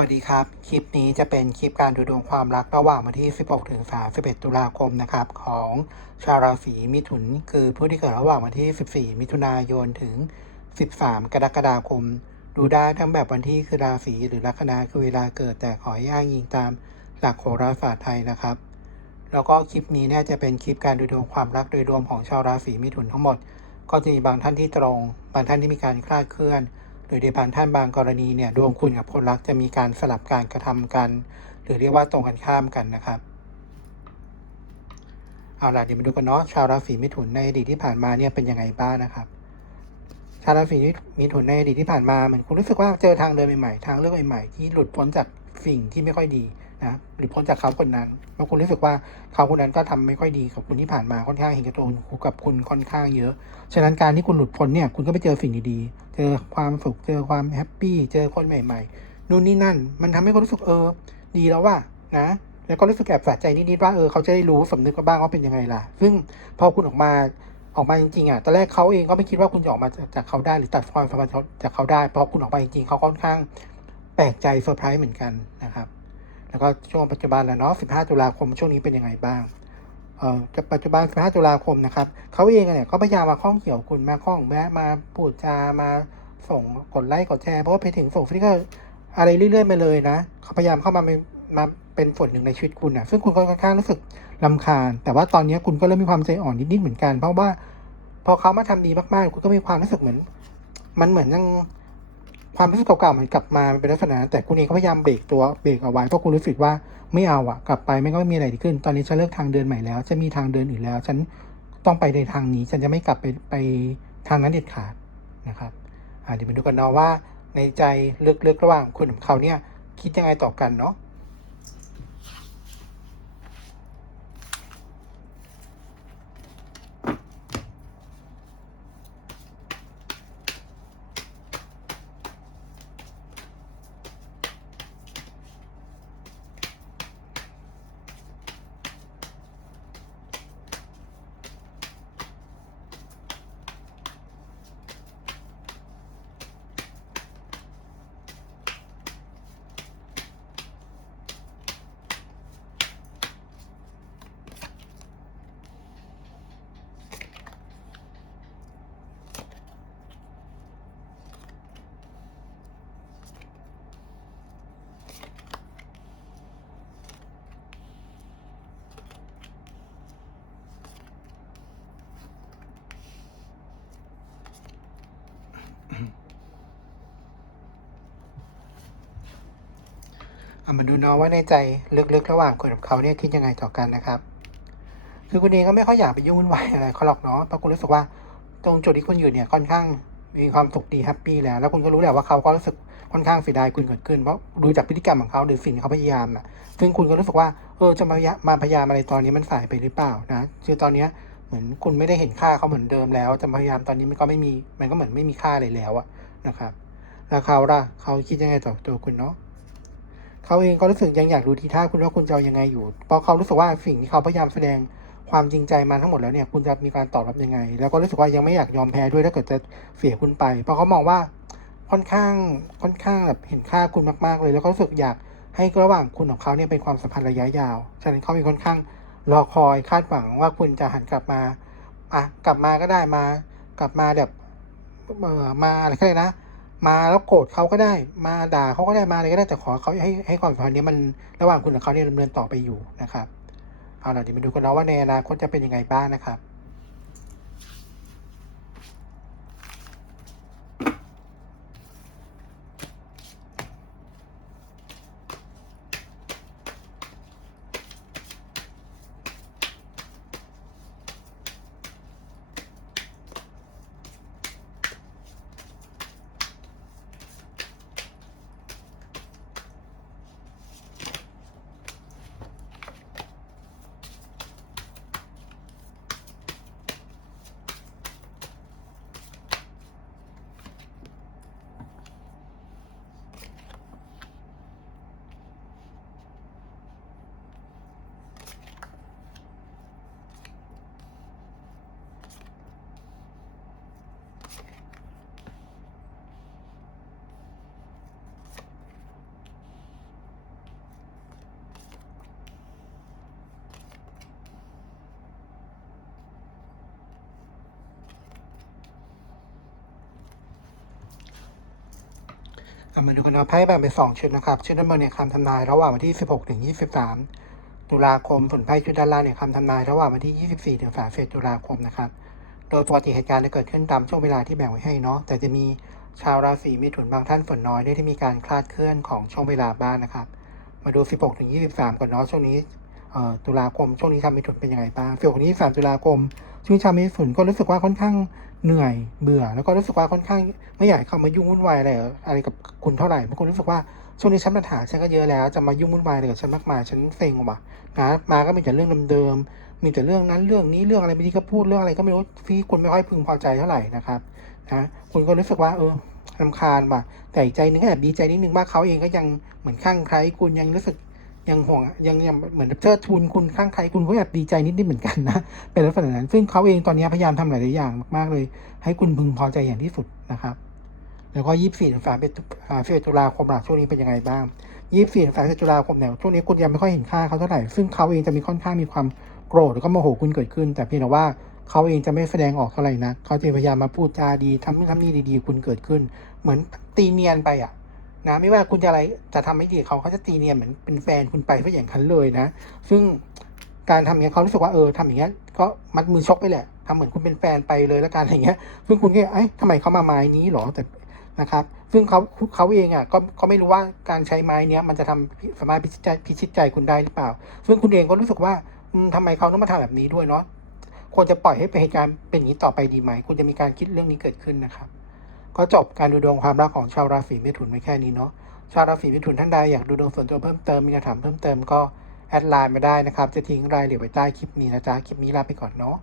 วัสดีครับ คลิปนี้จะเป็นคลิปการดูดวงความรักระหว่างวันที่ 16 ถึง 31 ตุลาคมนะครับ ของชาวราศีมิถุน คือผู้ที่เกิดระหว่างวันที่ 14 มิถุนายนถึง 13 กรกฎาคม ดูได้ทั้งแบบวันที่คือราศีหรือลัคนาคือเวลาเกิดแต่ขออ้างอิงตามหลักโหราศาสตร์ไทยนะครับ แล้วก็คลิปนี้เนี่ยจะเป็นคลิปการดูดวงความรักโดยรวมของชาวราศีมิถุนทั้งหมด ก็จะมีบางท่านที่ตรง บางท่านที่มีการคลาดเคลื่อน โดยในบางท่านบางกรณีเนี่ยดวงคุณกับคนรักจะมีการสลับการกระทำกัน หรือเรียกว่าตรงกันข้ามกันนะครับเอาล่ะเดี๋ยวมาดูกันเนาะชาวราศีมิถุนในอดีตที่ผ่านมาเนี่ยเป็นยังไงบ้างนะครับ ชาวราศีมิถุนในอดีตที่ผ่านมาเหมือนคุณรู้สึกว่าเจอทางเดินใหม่ๆทางเลือกใหม่ๆที่หลุดพ้นจากสิ่งที่ไม่ค่อยดี นะหรือพ้นจากเขาคนนั้นเพราะคุณรู้สึกว่าเขาคนนั้นก็ทำไม่ค่อยดีกับคุณที่ผ่านมาค่อนข้างเห็นแกระโดนกับคุณค่อนข้างเยอะ ฉะนั้นการที่คุณหลุดพ้นเนี่ยคุณก็ไปเจอสิ่งดีๆ เจอความสุขเจอความแฮปปี้เจอคนใหม่ๆนู่นนี่นั่น มันทำให้คุณรู้สึกเออ ดีแล้วว่านะ แล้วก็รู้สึกแอบสะใจนิดๆว่าเออเขาจะได้รู้สำนึกกันบ้างว่าเป็นยังไงล่ะ ซึ่งพอคุณออกมาออกมาจริงๆอะตอนแรกเขาเองก็ไม่คิดว่าคุณจะออกมาจากจากเขาได้หรือตัดความสัมพันธ์จากเขาได้พอคุณออกมาจริงๆเขาค่อนข้างแปลกใจเซอร์ไพรส์เหมือนกันนะครับ แล้วก็ช่วงปัจจุบันแล้วเนาะ 15 ตุลาคมช่วงนี้เป็นยังไงบ้าง เอ่อปัจจุบัน 15 ตุลาคมนะครับเขาเองเนี่ยก็พยายามมาข้องเกี่ยวคุณมาข้องแวะมาพูดจามาส่งกดไลค์กดแชร์เพราะว่าไปถึงส่งสติ๊กเกอร์อะไรเรื่อยๆมาเลยนะเขาพยายามเข้ามาเป็นมาเป็นส่วนหนึ่งในชีวิตคุณอะซึ่งคุณก็ค่อนข้างรู้สึกลำคาญ แต่ว่าตอนนี้คุณก็เริ่มมีความใจอ่อนนิดๆเหมือนกัน เพราะว่าพอเขามาทำดีมากๆ คุณก็มีความรู้สึกเหมือน มันเหมือนยัง ความรู้สึกเก่าๆมันกลับมาเป็นลักษณะนั้นแต่คุณเองก็พยายามเบรกตัวเบรกเอาไว้เพราะคุณรู้สึกว่าไม่เอาอะกลับไปไม่ก็ไม่มีอะไรดีขึ้น ตอนนี้ฉันเลือกทางเดินใหม่แล้วจะมีทางเดินอื่นแล้ว ฉันต้องไปในทางนี้ ฉันจะไม่กลับไปไปทางนั้นเด็ดขาดนะครับเดี๋ยวมาดูกันเนาะว่าในใจลึกๆระหว่างคุณกับเขาเนี่ยคิดยังไงต่อกันเนาะ เอามาดูเนาะว่าในใจลึกๆระหว่างคุณกับเขาเนี่ยคิดยังไงต่อกันนะครับ คือคุณเองก็ไม่ค่อยอยากไปยุ่งวุ่นวายอะไรเขาหรอกเนาะเพราะคุณรู้สึกว่าตรงจุดที่คุณอยู่เนี่ยค่อนข้างมีความสุขดีแฮปปี้แล้ว แล้วคุณก็รู้แหละว่าเขาก็รู้สึกค่อนข้างเสียดายคุณเกิดขึ้น เพราะดูจากพฤติกรรมของเขาหรือสิ่งที่เขาพยายามอะซึ่งคุณก็รู้สึกว่า เออ จะมาพยามาพยายามอะไรตอนนี้มันสายไปหรือเปล่านะ คือตอนเนี้ยเหมือนคุณไม่ได้เห็นค่าเขาเหมือนเดิมแล้ว จะพยายามตอนนี้มันก็ไม่มี มันก็เหมือนไม่มีค่าอะไรแล้วอะนะครับ แล้วเขาล่ะ เขาคิดยังไงต่อตัวคุณเนาะ เขาเองก็รู้สึกยังอยากรู้ทีท่าคุณว่าคุณจะเอายังไงอยู่ เพราะเขารู้สึกว่าสิ่งที่เขาพยายามแสดงความจริงใจมาทั้งหมดแล้วเนี่ยคุณจะมีการตอบรับยังไง แล้วก็รู้สึกว่ายังไม่อยากยอมแพ้ด้วยถ้าเกิดจะเสียคุณไป เพราะเขามองว่าค่อนข้างค่อนข้างแบบเห็นค่าคุณมากๆเลย แล้วเขารู้สึกอยากให้ระหว่างคุณกับเขาเนี่ยเป็นความสัมพันธ์ระยะยาวฉะนั้นเขามีค่อนข้างรอคอยคาดหวังว่าคุณจะหันกลับมาอะกลับมาก็ได้มากลับมาแบบเออมาอะไรก็ได้นะ มาแล้วโกรธเขาก็ได้ มาด่าเขาก็ได้มาอะไรก็ได้แต่ขอเขาให้ให้ความสัมพันธ์นี้มันระหว่างคุณกับเขาเนี่ยดำเนินต่อไปอยู่นะครับเอาล่ะเดี๋ยวมาดูกันนะว่าในอนาคตจะเป็นยังไงบ้างนะครับ อมาดูกันนะไพ่แบ่งเป็นสองชุดนะครับ ชุดด้านบนเนี่ยคำทำนายระหว่างวันที่ 16ถึง23 ตุลาคมส่วนไพ่ชุดด้านล่างเนี่ยคำทำนายระหว่างวันที่ 24ถึง31ตุลาคมนะครับ โดยปกติเหตุการณ์จะเกิดขึ้นตามช่วงเวลาที่แบ่งไว้ให้เนาะ แต่จะมีชาวราศีมิถุนบางท่านฝนน้อยเนี่ยที่มีการคลาดเคลื่อนของช่วงเวลาบ้างนะครับ มาดู 16ถึง23 ก่อนเนาะช่วงนี้เตุลาคมช่วงนี้ชาวมิถุนเป็นยังไงบ้าง16ถึง23ตุลาคมช่วงชาวมิถุนก็รู้สึกว่าค่อนข้างเหนื่อยเบื่อ แล้วก็รู้สึกว่าค่อนข้างไม่อยากให้เข้ามายุ่งวุ่นวายอะไรอะไรกับคุณเท่าไหร่บางคนรู้สึกว่าช่วงนี้ฉันปัญหาฉันก็เยอะแล้วจะมายุ่งวุ่นวายอะไรกับฉันมากมายฉันเซ็งว่ะนะมาก็มีแต่เรื่องเดิมๆมีแต่เรื่องนั้นเรื่องนี้เรื่องอะไรบางทีก็พูดเรื่องอะไรก็ไม่รู้ที่คุณไม่ค่อยพึงพอใจเท่าไหร่นะครับนะคุณก็รู้สึกว่าเออรำคาญว่ะแต่ใจนึงแอบดีใจนิดนึงว่าเขาเองก็ยังเหมือนข้างใครคุณยังรู้สึก ยังห่วงยังยังเหมือนเชิดทุนคุณข้างใครคุณก็แอบดีใจนิดนิดเหมือนกันนะเป็นลักษณะนั้น ซึ่งเขาเองตอนนี้พยายามทำหลายๆอย่างมากๆเลย ให้คุณพึงพอใจอย่างที่สุดนะครับ แล้วก็ยี่สิบสี่ถึงสามเป็นตุลาคมหลังช่วงนี้เป็นยังไงบ้างยี่สิบสี่ถึงสามตุลาคมเนี่ยช่วงนี้คุณยังไม่ค่อยเห็นค่าเขาเท่าไหร่ซึ่งเขาเองจะมีค่อนข้างมีความโกรธแล้วก็โมโหคุณเกิดขึ้น แต่เพียงแต่ว่าเขาเองจะไม่แสดงออกเท่าไหร่นะเขาจะพยายามมาพูดจาดีทำนู่นทำนี่ดีๆ คุณเกิดขึ้น เหมือนตีเนียนไปอะ นะไม่ว่าคุณจะอะไรจะทำไม่ดีเขาเขาจะตีเนียนเหมือนเป็นแฟนคุณไปเพื่ออย่างนั้นเลยนะ ซึ่งการทำอย่างเงี้เขารู้สึกว่าเออทำอย่างเงี้ยก็มัดมือชกไปแหละทำเหมือนคุณเป็นแฟนไปเลยแล้วกันอย่างเงี้ย ซึ่งคุณก็เอ้ยทำไมเขามาไม้นี้หรอแต่นะครับ ซึ่งเขาเขาเองอะก็ก็ไม่รู้ว่าการใช้ไม้เนี้ยมันจะทำสามารถพิชิตใจพิชิตใจคุณได้หรือเปล่า ซึ่งคุณเองก็รู้สึกว่าอืมทำไมเขาต้องมาทำแบบนี้ด้วยเนาะควรจะปล่อยให้เป็นเหตุการณ์เป็นอย่างนี้ต่อไปดีไหมคุณจะมีการคิดเรื่องนี้เกิดขึ้นนะครับ ก็จบการดูดวงความรักของชาวราศีเมถุนไว้แค่นี้เนาะชาวราศีเมถุนท่านใดอยากดูดวงส่วนตัวเพิ่มเติมมีคำถามเพิ่มเติมก็แอดไลน์มาได้นะครับ จะทิ้งรายละเอียดไว้ใต้คลิปนี้นะจ๊ะคลิปนี้ลาไปก่อนเนาะ